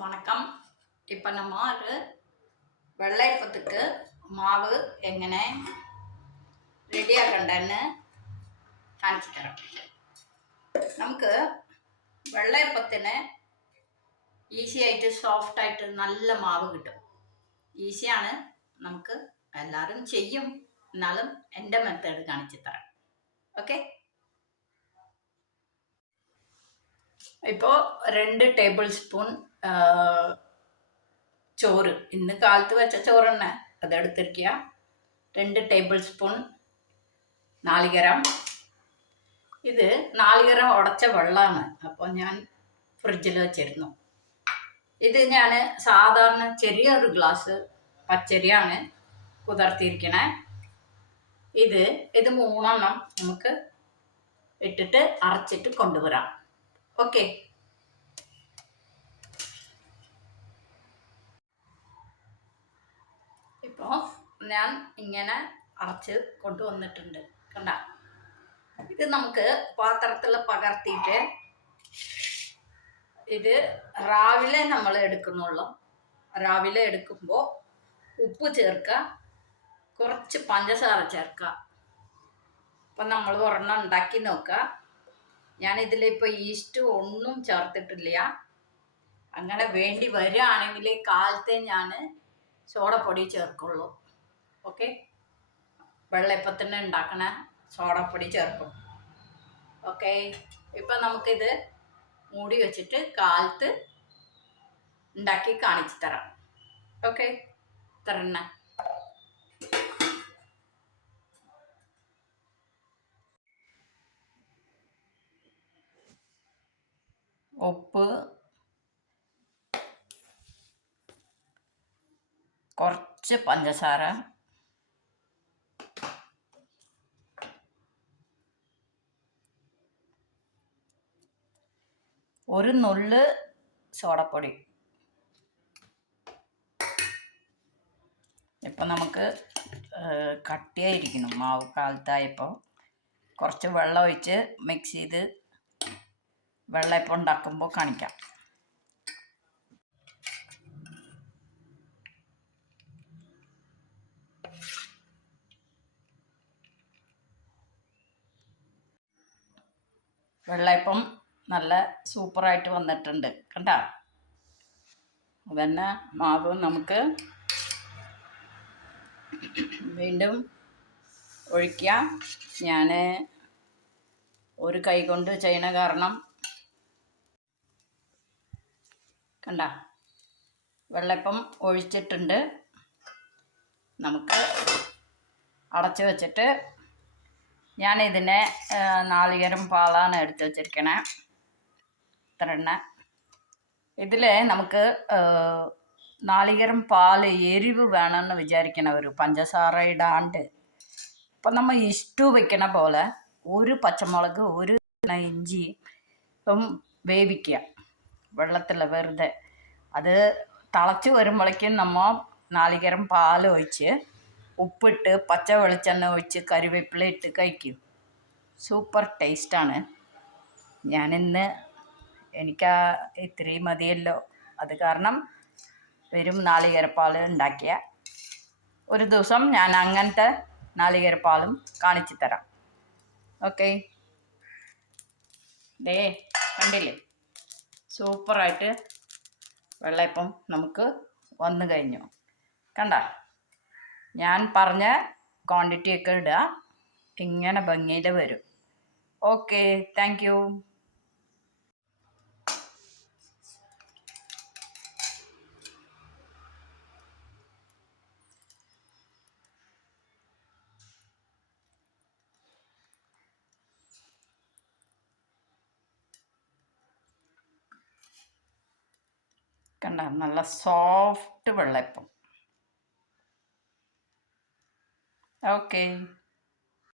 வணக்கம். இப்போ நம்ம ஒரு வெள்ளையப்பத்துக்கு மாவு എങ്ങനെ റെഡിയാക്കണ്ടെന്ന് കാണിച്ചു തരാം. നമുക്ക് വെള്ളയപ്പത്തിന് ഈസി ആയിട്ട് സോഫ്റ്റ് ആയിട്ട് നല്ല മാവ് കിട്ടും. ഈസിയാണ്, നമുക്ക് എല്ലാവരും ചെയ്യും. എന്നാലും എൻ്റെ മെത്തേഡ് കാണിച്ചു തരാം. ഓക്കെ. ഇപ്പോൾ 2 ടേബിൾ സ്പൂൺ ചോറ്, ഇന്ന് കാലത്ത് വെച്ച ചോറ് തന്നെ അതെടുത്തിരിക്കുക. 2 ടേബിൾ സ്പൂൺ നാളികേരം. ഇത് നാളികേരം ഉടച്ച വെള്ളമാണ്, അപ്പോൾ ഞാൻ ഫ്രിഡ്ജിൽ വെച്ചിരുന്നു. ഇത് ഞാൻ സാധാരണ ചെറിയൊരു ഗ്ലാസ് പച്ചരിയാണ് കുതിർത്തിരിക്കണേ. ഇത് 3 നമുക്ക് ഇട്ടിട്ട് അരച്ചിട്ട് കൊണ്ടുവരാം. ഓക്കെ. ഇപ്പോൾ ഞാൻ ഇങ്ങനെ അരച്ച് കൊണ്ടുവന്നിട്ടുണ്ട്. കണ്ട, ഇത് നമുക്ക് പാത്രത്തിൽ പകർത്തിയിട്ട് ഇത് രാവിലെ നമ്മൾ എടുക്കുന്നുള്ളൂ. രാവിലെ എടുക്കുമ്പോൾ ഉപ്പ് ചേർക്കുക, കുറച്ച് പഞ്ചസാര ചേർക്കുക. അപ്പം നമ്മൾ ഒരെണ്ണം ഉണ്ടാക്കി നോക്കുക. ഞാനിതിലിപ്പോൾ ഈസ്റ്റ് ഒന്നും ചേർത്തിട്ടില്ല. അങ്ങനെ വേണ്ടി വരികയാണെങ്കിൽ കാലത്തെ ഞാൻ സോഡപ്പൊടി ചേർക്കുള്ളൂ. ഓക്കെ. വെള്ളയപ്പത്തിന് ഉണ്ടാക്കണ സോഡപ്പൊടി ചേർക്കും. ഓക്കെ. ഇപ്പം നമുക്കിത് മൂടി വെച്ചിട്ട് കാലത്ത് ഉണ്ടാക്കി കാണിച്ചു തരാം. ഓക്കെ. തരണ ഉപ്പ്, കുറച്ച് പഞ്ചസാര, ഒരു നുള്ള് സോഡപ്പൊടി. ഇപ്പം നമുക്ക് കട്ടിയായിരിക്കണം മാവ്. കാലത്തായപ്പോൾ കുറച്ച് വെള്ളം ഒഴിച്ച് മിക്സ് ചെയ്ത് വെള്ളയപ്പം ഉണ്ടാക്കുമ്പോൾ കാണിക്കാം. വെള്ളയപ്പം നല്ല സൂപ്പറായിട്ട് വന്നിട്ടുണ്ട്. കണ്ട, അതന്നെ മാവ് നമുക്ക് വീണ്ടും ഒഴിക്കാം. ഞാൻ ഒരു കൈ കൊണ്ട് ചെയ്യണ കാരണം കണ്ട, വെള്ളയപ്പം ഒഴിച്ചിട്ടുണ്ട്. നമുക്ക് അടച്ചു വെച്ചിട്ട് ഞാനിതിനെ നാളികേരം പാലാണ് എടുത്ത് വെച്ചിരിക്കണേ. ഇത്ര എണ്ണ. ഇതിൽ നമുക്ക് നാളികേരം പാല് എരിവ് വേണമെന്ന് വിചാരിക്കണവർ പഞ്ചസാര ഇടാണ്ട് ഇപ്പം നമ്മൾ ഇഷ്ടു വെക്കണ പോലെ ഒരു പച്ചമുളക്, ഒരു ഇഞ്ചി വേവിക്കുക വെള്ളത്തിൽ വെറുതെ. അത് തിളച്ച് വരുമ്പോഴേക്കും നമ്മൾ നാളികേരം പാൽ ഒഴിച്ച് ഉപ്പിട്ട് പച്ച വെളിച്ചെണ്ണ ഒഴിച്ച് കറിവേപ്പില ഇട്ട് കഴിക്കും. സൂപ്പർ ടേസ്റ്റാണ്. ഞാനിന്ന് എനിക്ക് ഇത്രയും മതിയല്ലോ, അത് കാരണം വെറും നാളികേരപ്പാൽ ഉണ്ടാക്കിയ ഒരു ദിവസം ഞാൻ അങ്ങനത്തെ നാളികേരപ്പാലും കാണിച്ചു തരാം. ഓക്കെ. ദേ കണ്ടില്ലേ, സൂപ്പറായിട്ട് വെള്ളയപ്പം നമുക്ക് വന്നു കഴിഞ്ഞു. കണ്ട, ഞാൻ പറഞ്ഞ ക്വാണ്ടിറ്റിയൊക്കെ ഇടുക, ഇങ്ങനെ ഭംഗിയിൽ വരും. ഓക്കെ. Thank you. കണ്ട, നല്ല സോഫ്റ്റ് വെള്ളയപ്പം. ഓക്കെ.